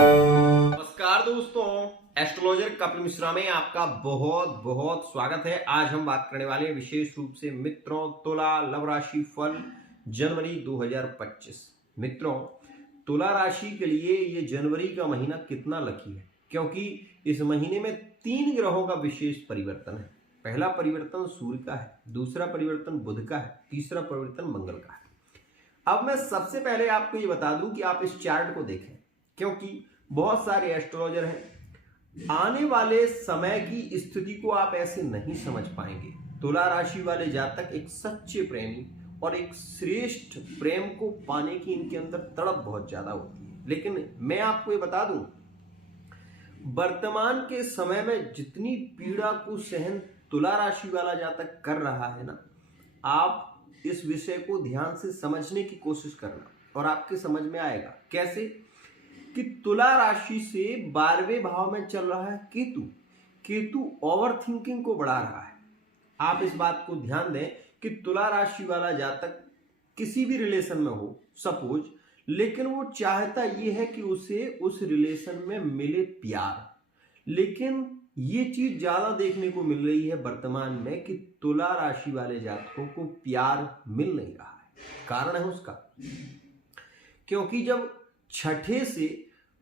नमस्कार दोस्तों, एस्ट्रोलॉजर कपिल मिश्रा में आपका बहुत बहुत स्वागत है। आज हम बात करने वाले हैं विशेष रूप से मित्रों तुला लव राशि फल जनवरी 2025। मित्रों, तुला राशि के लिए ये जनवरी का महीना कितना लकी है, क्योंकि इस महीने में 3 ग्रहों का विशेष परिवर्तन है। पहला परिवर्तन सूर्य का है, दूसरा परिवर्तन बुध का है, तीसरा परिवर्तन मंगल का है। अब मैं सबसे पहले आपको ये बता दूं कि आप इस चार्ट को देखें, क्योंकि बहुत सारे एस्ट्रोलॉजर हैं, आने वाले समय की स्थिति को आप ऐसे नहीं समझ पाएंगे। तुला राशि वाले जातक एक सच्चे प्रेमी और एक श्रेष्ठ प्रेम को पाने की इनके अंदर तड़प बहुत ज्यादा होती है। लेकिन मैं आपको ये बता दूं, वर्तमान के समय में जितनी पीड़ा को सहन तुला राशि वाला जातक कर रहा है ना, आप इस विषय को ध्यान से समझने की कोशिश करना और आपके समझ में आएगा। कैसे कि तुला राशि से 12वें भाव में चल रहा है केतु ओवर थिंकिंग को बढ़ा रहा है। आप इस बात को ध्यान दें कि तुला राशि वाला जातक किसी भी रिलेशन में हो सपोज, लेकिन वो चाहता ये है कि उसे उस रिलेशन में मिले प्यार, लेकिन ये चीज ज्यादा देखने को मिल रही है वर्तमान में कि तुला राशि वाले जातकों को प्यार मिल नहीं रहा है। कारण है उसका, क्योंकि जब छठे से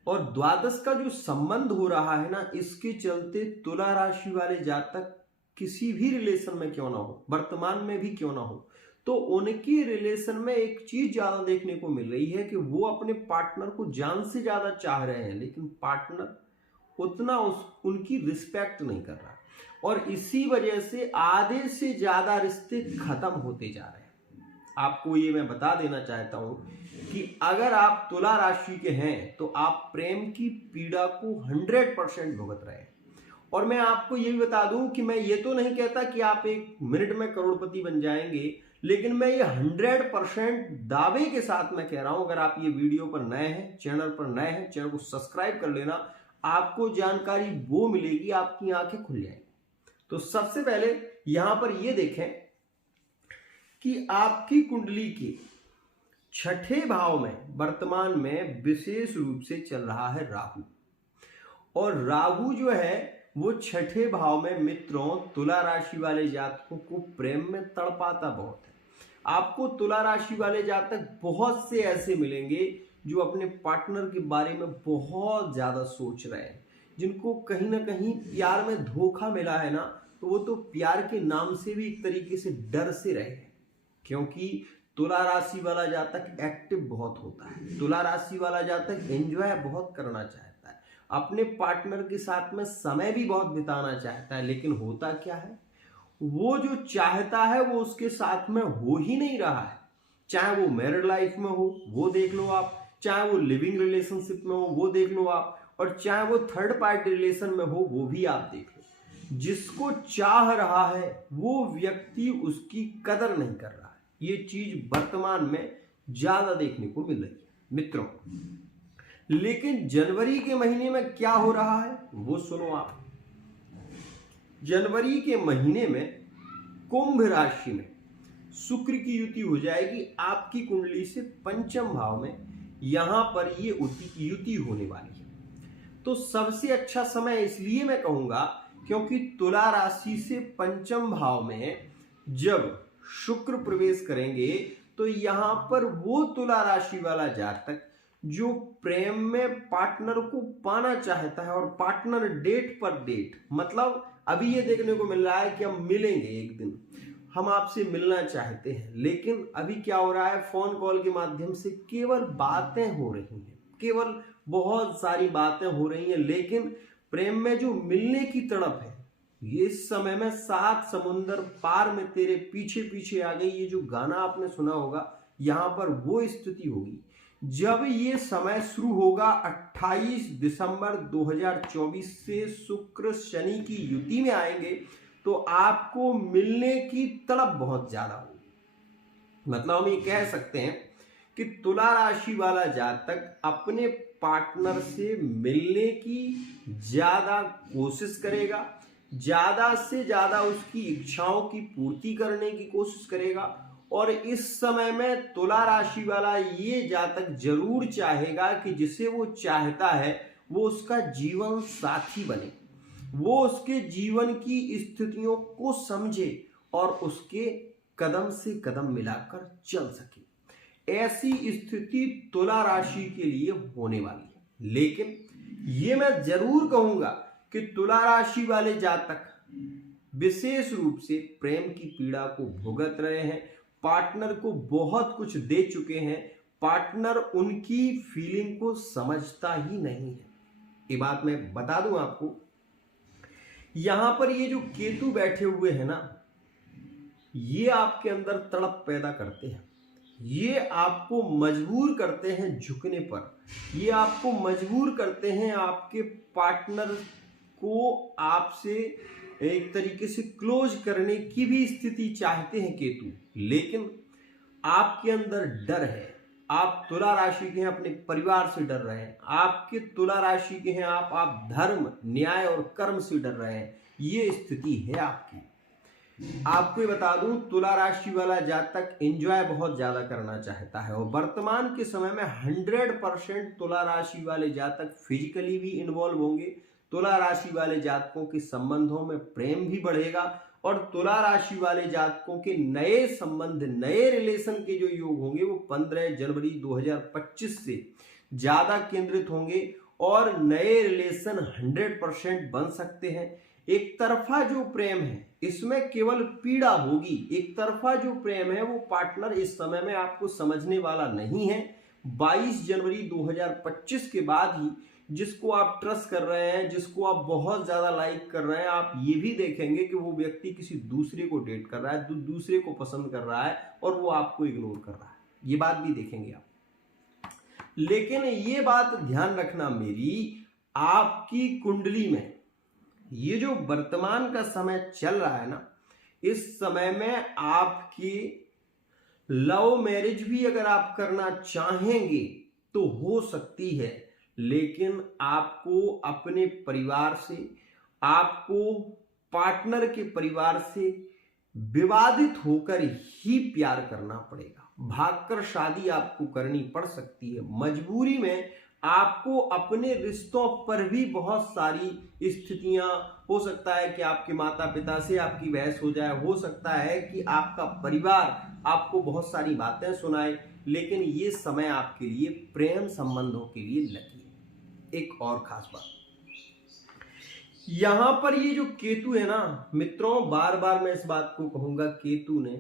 और द्वादश का जो संबंध हो रहा है ना, इसके चलते तुला राशि वाले जातक किसी भी रिलेशन में क्यों ना हो, वर्तमान में भी क्यों ना हो, तो उनकी रिलेशन में एक चीज ज्यादा देखने को मिल रही है कि वो अपने पार्टनर को जान से ज्यादा चाह रहे हैं, लेकिन पार्टनर उतना उनकी रिस्पेक्ट नहीं कर रहा, और इसी वजह से आधे से ज्यादा रिश्ते खत्म होते जा रहे हैं। आपको ये मैं बता देना चाहता हूं कि अगर आप तुला राशि के हैं तो आप प्रेम की पीड़ा को 100% भुगत रहे हैं। और मैं आपको ये भी बता दूं कि मैं ये तो नहीं कहता कि आप 1 मिनट में करोड़पति बन जाएंगे, लेकिन मैं ये 100% दावे के साथ मैं कह रहा हूं। अगर आप ये वीडियो पर नए हैं, चैनल पर नए हैं, चैनल को सब्सक्राइब कर लेना, आपको जानकारी वो मिलेगी, आपकी आंखें खुल जाएंगी। तो सबसे पहले यहां पर ये देखें कि आपकी कुंडली के छठे भाव में वर्तमान में विशेष रूप से चल रहा है राहु, और राहु जो है वो छठे भाव में मित्रों तुला राशि वाले जातकों को प्रेम में तड़पाता बहुत है। आपको तुला राशि वाले जातक बहुत से ऐसे मिलेंगे जो अपने पार्टनर के बारे में बहुत ज्यादा सोच रहे हैं, जिनको कहीं ना कहीं प्यार में धोखा मिला है ना, तो वो तो प्यार के नाम से भी एक तरीके से डर से रहे हैं, क्योंकि तुला राशि वाला जातक एक्टिव बहुत होता है। तुला राशि वाला जातक एंजॉय बहुत करना चाहता है, अपने पार्टनर के साथ में समय भी बहुत बिताना चाहता है, लेकिन होता क्या है, वो जो चाहता है वो उसके साथ में हो ही नहीं रहा है। चाहे वो मैरिड लाइफ में हो वो देख लो आप, चाहे वो लिविंग रिलेशनशिप में हो वो देख लो आप, और चाहे वो थर्ड पार्टी रिलेशन में हो वो भी आप देख लो। जिसको चाह रहा है वो व्यक्ति उसकी कदर नहीं कर रहा है। ये चीज वर्तमान में ज्यादा देखने को मिल रही है मित्रों। लेकिन जनवरी के महीने में क्या हो रहा है वो सुनो आप। जनवरी के महीने में कुंभ राशि में शुक्र की युति हो जाएगी आपकी कुंडली से पंचम भाव में, यहां पर ये युति होने वाली है। तो सबसे अच्छा समय इसलिए मैं कहूंगा क्योंकि तुला राशि से पंचम भाव में जब शुक्र प्रवेश करेंगे तो यहां पर वो तुला राशि वाला जातक जो प्रेम में पार्टनर को पाना चाहता है, और पार्टनर डेट पर डेट, मतलब अभी ये देखने को मिल रहा है कि हम मिलेंगे एक दिन, हम आपसे मिलना चाहते हैं, लेकिन अभी क्या हो रहा है, फोन कॉल के माध्यम से केवल बातें हो रही हैं, केवल बहुत सारी बातें हो रही हैं, लेकिन प्रेम में जो मिलने की तड़प है, ये इस समय में 7 समुंदर पार में तेरे पीछे पीछे आ गई, ये जो गाना आपने सुना होगा, यहां पर वो स्थिति होगी। जब ये समय शुरू होगा 28 दिसंबर 2024 से शुक्र शनि की युति में आएंगे, तो आपको मिलने की तड़प बहुत ज्यादा होगी। मतलब हम ये कह सकते हैं कि तुला राशि वाला जातक अपने पार्टनर से मिलने की ज्यादा कोशिश करेगा, ज्यादा से ज्यादा उसकी इच्छाओं की पूर्ति करने की कोशिश करेगा, और इस समय में तुला राशि वाला ये जातक जरूर चाहेगा कि जिसे वो चाहता है वो उसका जीवन साथी बने, वो उसके जीवन की स्थितियों को समझे और उसके कदम से कदम मिलाकर चल सके। ऐसी स्थिति तुला राशि के लिए होने वाली है। लेकिन ये मैं जरूर कहूंगा कि तुला राशि वाले जातक विशेष रूप से प्रेम की पीड़ा को भुगत रहे हैं, पार्टनर को बहुत कुछ दे चुके हैं, पार्टनर उनकी फीलिंग को समझता ही नहीं है। ये बात मैं बता दूं आपको, यहां पर ये जो केतु बैठे हुए हैं ना, ये आपके अंदर तड़प पैदा करते हैं, ये आपको मजबूर करते हैं झुकने पर, ये आपको मजबूर करते हैं आपके पार्टनर को आपसे एक तरीके से क्लोज करने की भी स्थिति चाहते हैं केतु। लेकिन आपके अंदर डर है, आप तुला राशि के हैं, अपने परिवार से डर रहे हैं, आपके तुला राशि के हैं आप धर्म, न्याय और कर्म से डर रहे हैं। ये स्थिति है आपकी। आपको बता दूं, तुला राशि वाला जातक एंजॉय बहुत ज्यादा करना चाहता है और वर्तमान के समय में 100% तुला राशि वाले जातक फिजिकली भी इन्वॉल्व होंगे। तुला राशि वाले जातकों के संबंधों में प्रेम भी बढ़ेगा और तुला राशि वाले जातकों के नए संबंध, नए रिलेशन के जो योग होंगे वो 15 जनवरी 2025 से ज्यादा केंद्रित होंगे और नए रिलेशन 100% बन सकते हैं। एक तरफा जो प्रेम है इसमें केवल पीड़ा होगी, एक तरफा जो प्रेम है वो पार्टनर इस समय में आपको समझने वाला नहीं है। 22 जनवरी 2025 के बाद ही जिसको आप ट्रस्ट कर रहे हैं, जिसको आप बहुत ज्यादा लाइक कर रहे हैं, आप ये भी देखेंगे कि वो व्यक्ति किसी दूसरे को डेट कर रहा है, दूसरे को पसंद कर रहा है और वो आपको इग्नोर कर रहा है, ये बात भी देखेंगे आप। लेकिन ये बात ध्यान रखना मेरी, आपकी कुंडली में ये जो वर्तमान का समय चल रहा है ना, इस समय में आपकी लव मैरिज भी अगर आप करना चाहेंगे तो हो सकती है, लेकिन आपको अपने परिवार से, आपको पार्टनर के परिवार से विवादित होकर ही प्यार करना पड़ेगा। भागकर शादी आपको करनी पड़ सकती है। मजबूरी में आपको अपने रिश्तों पर भी बहुत सारी स्थितियां, हो सकता है कि आपके माता पिता से आपकी बहस हो जाए, हो सकता है कि आपका परिवार आपको बहुत सारी बातें सुनाए, लेकिन ये समय आपके लिए प्रेम संबंधों के लिए लगी है। एक और खास बात, यहां पर ये जो केतु है ना मित्रों, बार बार मैं इस बात को कहूंगा, केतु ने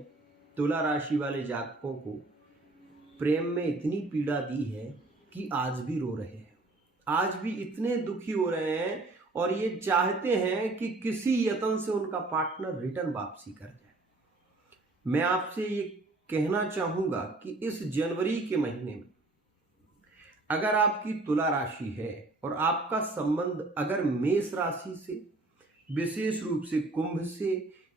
तुला राशि वाले जातकों को प्रेम में इतनी पीड़ा दी है कि आज भी रो रहे हैं, आज भी इतने दुखी हो रहे हैं और ये चाहते हैं कि किसी यत्न से उनका पार्टनर रिटर्न वापसी कर जाए। मैं आपसे ये कहना चाहूंगा कि इस जनवरी के महीने में अगर आपकी तुला राशि है और आपका संबंध अगर मेष राशि से, विशेष रूप से कुंभ से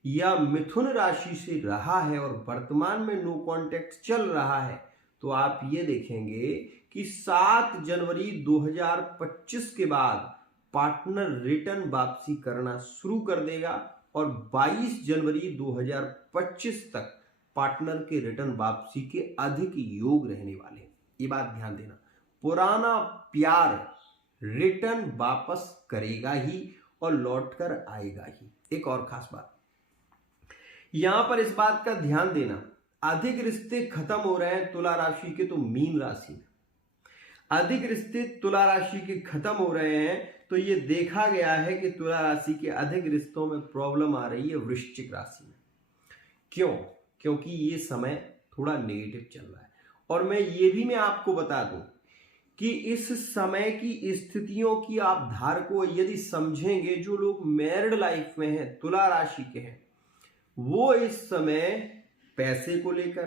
या मिथुन राशि से रहा है और वर्तमान में नो कॉन्टैक्ट चल रहा है, तो आप ये देखेंगे कि 7 जनवरी 2025 के बाद पार्टनर रिटर्न वापसी करना शुरू कर देगा और 22 जनवरी 2025 तक पार्टनर के रिटर्न वापसी के अधिक योग रहने वाले। ये बात ध्यान देना, पुराना प्यार रिटर्न वापस करेगा ही और लौट कर आएगा ही। एक और खास बात, यहां पर इस बात का ध्यान देना, अधिक रिश्ते खत्म हो रहे हैं तुला राशि के तो मीन राशि में, अधिक रिश्ते तुला राशि के खत्म हो रहे हैं तो ये देखा गया है कि तुला राशि के अधिक रिश्तों में प्रॉब्लम आ रही है वृश्चिक राशि में। क्यों? क्योंकि ये समय थोड़ा नेगेटिव चल रहा है। और मैं आपको बता दूं कि इस समय की स्थितियों की आप धार को यदि समझेंगे, जो लोग मैरिड लाइफ में हैं, तुला राशि के हैं, वो इस समय पैसे को लेकर,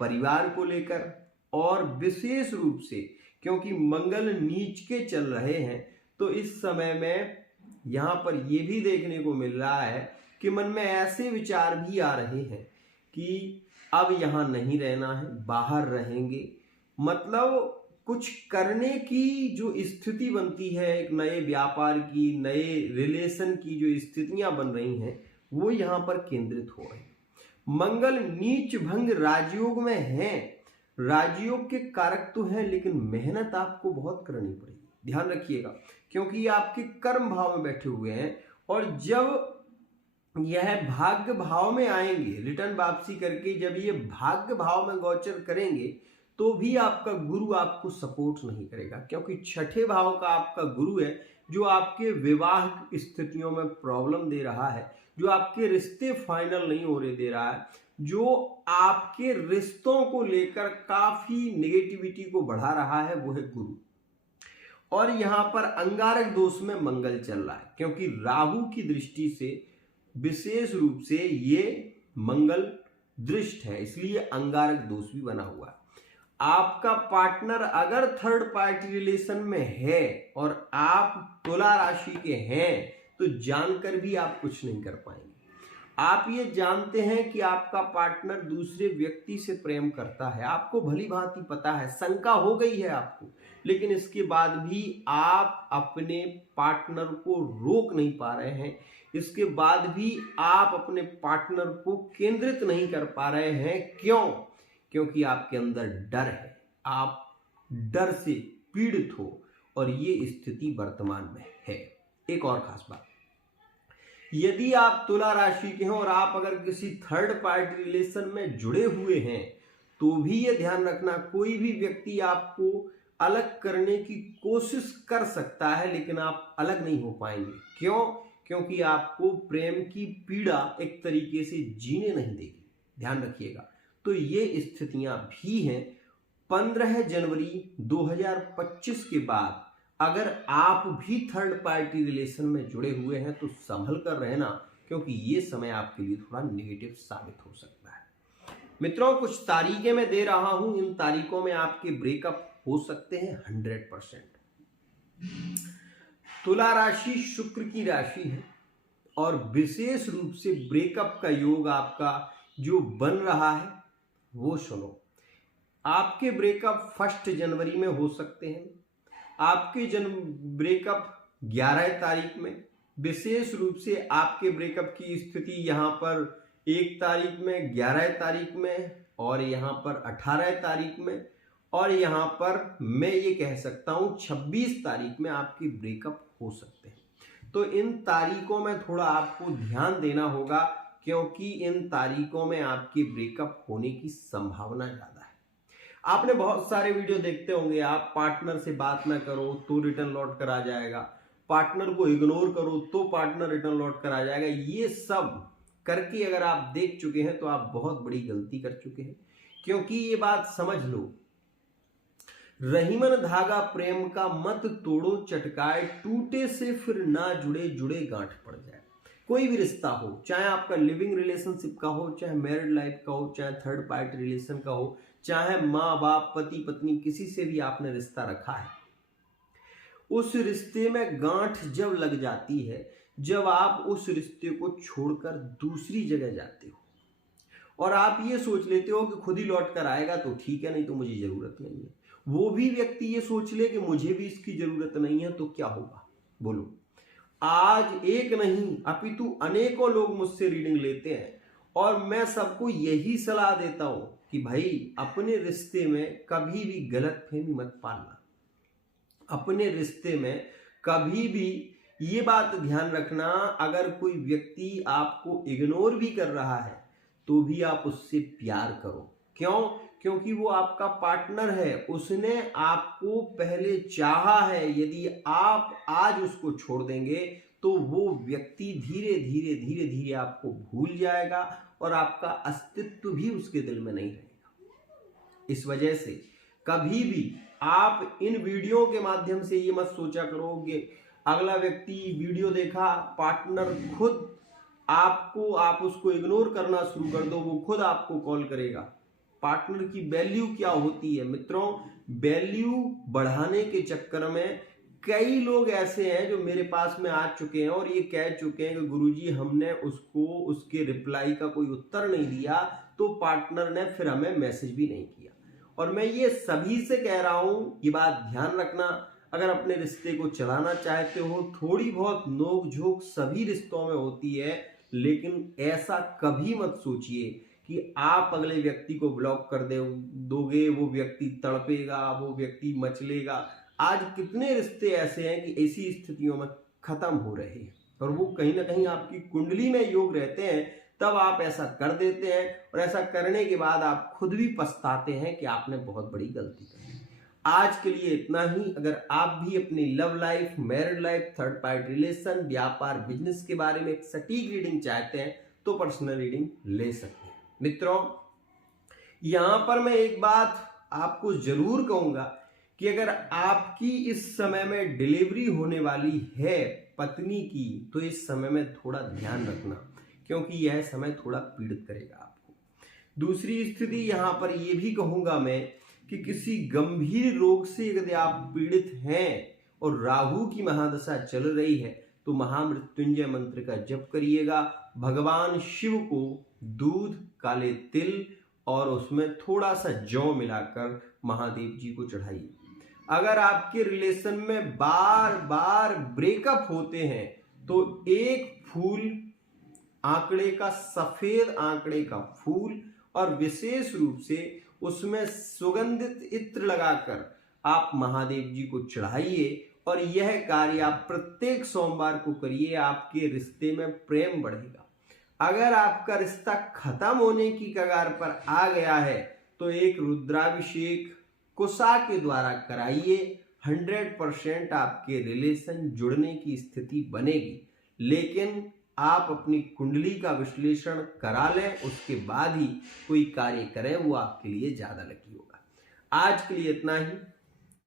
परिवार को लेकर और विशेष रूप से क्योंकि मंगल नीच के चल रहे हैं, तो इस समय में यहां पर यह भी देखने को मिल रहा है कि मन में ऐसे विचार भी आ रहे हैं कि अब यहां नहीं रहना है, बाहर रहेंगे। मतलब कुछ करने की जो स्थिति बनती है, एक नए व्यापार की, नए रिलेशन की जो स्थितियां बन रही हैं, वो यहां पर केंद्रित हो रही हैं। मंगल नीच भंग राजयोग में है, राजयोग के कारक तो है, लेकिन मेहनत आपको बहुत करनी पड़ेगी, ध्यान रखिएगा, क्योंकि ये आपके कर्म भाव में बैठे हुए हैं। और जब यह भाग्य भाव में आएंगे, रिटर्न वापसी करके जब ये भाग्य भाव में गोचर करेंगे, तो भी आपका गुरु आपको सपोर्ट नहीं करेगा, क्योंकि छठे भाव का आपका गुरु है, जो आपके विवाह स्थितियों में प्रॉब्लम दे रहा है, जो आपके रिश्ते फाइनल नहीं होने दे रहा है, जो आपके रिश्तों को लेकर काफी नेगेटिविटी को बढ़ा रहा है, वो है गुरु। और यहां पर अंगारक दोष में मंगल चल रहा है, क्योंकि राहु की दृष्टि से विशेष रूप से ये मंगल दृष्ट है, इसलिए अंगारक दोष भी बना हुआ है। आपका पार्टनर अगर थर्ड पार्टी रिलेशन में है और आप तुला राशि के हैं, तो जानकर भी आप कुछ नहीं कर पाएंगे। आप ये जानते हैं कि आपका पार्टनर दूसरे व्यक्ति से प्रेम करता है, आपको भली भांति पता है, शंका हो गई है आपको, लेकिन इसके बाद भी आप अपने पार्टनर को रोक नहीं पा रहे हैं, इसके बाद भी आप अपने पार्टनर को केंद्रित नहीं कर पा रहे हैं। क्यों? क्योंकि आपके अंदर डर है, आप डर से पीड़ित हो, और ये स्थिति वर्तमान में है। एक और खास बात, यदि आप तुला राशि के हैं और आप अगर किसी थर्ड पार्टी रिलेशन में जुड़े हुए हैं, तो भी ये ध्यान रखना, कोई भी व्यक्ति आपको अलग करने की कोशिश कर सकता है, लेकिन आप अलग नहीं हो पाएंगे। क्यों? क्योंकि आपको प्रेम की पीड़ा एक तरीके से जीने नहीं देगी, ध्यान रखिएगा। तो ये स्थितियां भी हैं। 15 जनवरी 2025 के बाद अगर आप भी थर्ड पार्टी रिलेशन में जुड़े हुए हैं, तो संभल कर रहना, क्योंकि ये समय आपके लिए थोड़ा नेगेटिव साबित हो सकता है। मित्रों, कुछ तारीखें मैं दे रहा हूं, इन तारीखों में आपके ब्रेकअप हो सकते हैं 100%। तुला राशि शुक्र की राशि है, और विशेष रूप से ब्रेकअप का योग आपका जो बन रहा है वो सुनो। आपके ब्रेकअप 1 जनवरी में हो सकते हैं, आपके ब्रेकअप 11 तारीख में, विशेष रूप से आपके ब्रेकअप की स्थिति यहां पर 1 तारीख में, 11 तारीख में, और यहां पर 18 तारीख में, और यहां पर मैं ये कह सकता हूं 26 तारीख में आपके ब्रेकअप हो सकते हैं। तो इन तारीखों में थोड़ा आपको ध्यान देना होगा, क्योंकि इन तारीखों में आपके ब्रेकअप होने की संभावना ज्यादा है। आपने बहुत सारे वीडियो देखते होंगे, आप पार्टनर से बात ना करो तो रिटर्न लौट कर आ जाएगा, पार्टनर को इग्नोर करो तो पार्टनर रिटर्न लौट कर आ जाएगा। ये सब करके अगर आप देख चुके हैं, तो आप बहुत बड़ी गलती कर चुके हैं, क्योंकि ये बात समझ लो, रहीमन धागा प्रेम का मत तोड़ो चटकाए, टूटे से फिर ना जुड़े, जुड़े गांठ पड़ जाए। कोई भी रिश्ता हो, चाहे आपका लिविंग रिलेशनशिप का हो, चाहे मैरिड लाइफ का हो, चाहे थर्ड पार्टी रिलेशन का हो, चाहे माँ बाप, पति पत्नी, किसी से भी आपने रिश्ता रखा है, उस रिश्ते में गांठ जब लग जाती है, जब आप उस रिश्ते को छोड़कर दूसरी जगह जाते हो, और आप ये सोच लेते हो कि खुद ही लौट कर आएगा तो ठीक है, नहीं तो मुझे जरूरत नहीं है, वो भी व्यक्ति ये सोच ले कि मुझे भी इसकी जरूरत नहीं है, तो क्या होगा बोलो? आज एक नहीं अपितु अनेकों लोग मुझसे रीडिंग लेते हैं, और मैं सबको यही सलाह देता हूं कि भाई अपने रिश्ते में कभी भी गलतफहमी मत पालना। अपने रिश्ते में कभी भी ये बात ध्यान रखना, अगर कोई व्यक्ति आपको इग्नोर भी कर रहा है, तो भी आप उससे प्यार करो। क्यों? क्योंकि वो आपका पार्टनर है, उसने आपको पहले चाहा है। यदि आप आज उसको छोड़ देंगे, तो वो व्यक्ति धीरे धीरे धीरे धीरे आपको भूल जाएगा, और आपका अस्तित्व भी उसके दिल में नहीं रहेगा। इस वजह से कभी भी आप इन वीडियो के माध्यम से ये मत सोचा करो कि अगला व्यक्ति वीडियो देखा, पार्टनर खुद आपको, आप उसको इग्नोर करना शुरू कर दो, वो खुद आपको कॉल करेगा। पार्टनर की वैल्यू क्या होती है मित्रों? वैल्यू बढ़ाने के चक्कर में कई लोग ऐसे हैं जो मेरे पास में आ चुके हैं और ये कह चुके हैं कि गुरुजी हमने उसको उसके रिप्लाई का कोई उत्तर नहीं दिया, तो पार्टनर ने फिर हमें मैसेज भी नहीं किया। और मैं ये सभी से कह रहा हूं, ये बात ध्यान रखना, अगर अपने रिश्ते को चलाना चाहते हो, थोड़ी बहुत नोक झोंक सभी रिश्तों में होती है, लेकिन ऐसा कभी मत सोचिए कि आप अगले व्यक्ति को ब्लॉक कर दोगे, वो व्यक्ति तड़पेगा, वो व्यक्ति मचलेगा। आज कितने रिश्ते ऐसे हैं कि ऐसी स्थितियों में खत्म हो रहे हैं, और वो कहीं ना कहीं आपकी कुंडली में योग रहते हैं, तब आप ऐसा कर देते हैं, और ऐसा करने के बाद आप खुद भी पछताते हैं कि आपने बहुत बड़ी गलती कर दी। आज के लिए इतना ही। अगर आप भी अपनी love life, married life, third party relation, व्यापार, बिजनेस के बारे में एक सटीक रीडिंग चाहते हैं तो पर्सनल रीडिंग ले सकते हैं। मित्रों, यहां पर मैं एक बात आपको जरूर कहूंगा कि अगर आपकी इस समय में डिलीवरी होने वाली है पत्नी की, तो इस समय में थोड़ा ध्यान रखना, क्योंकि यह समय थोड़ा पीड़ित करेगा आपको। दूसरी स्थिति यहां पर यह भी कहूंगा मैं कि किसी गंभीर रोग से यदि आप पीड़ित हैं और राहु की महादशा चल रही है, तो महामृत्युंजय मंत्र का जप करिएगा। भगवान शिव को दूध, काले तिल और उसमें थोड़ा सा जौ मिलाकर महादेव जी को चढ़ाइए। अगर आपके रिलेशन में बार बार ब्रेकअप होते हैं, तो एक फूल आंकड़े का, सफेद आंकड़े का फूल, और विशेष रूप से उसमें सुगंधित इत्र लगाकर आप महादेव जी को चढ़ाइए, और यह कार्य आप प्रत्येक सोमवार को करिए। आपके रिश्ते में प्रेम बढ़ेगा। अगर आपका रिश्ता खत्म होने की कगार पर आ गया है, तो एक रुद्राभिषेक कुशा के द्वारा कराइए। 100% आपके रिलेशन जुड़ने की स्थिति बनेगी। लेकिन आप अपनी कुंडली का विश्लेषण करा लें, उसके बाद ही कोई कार्य करें, वो आपके लिए ज्यादा लकी होगा। आज के लिए इतना ही।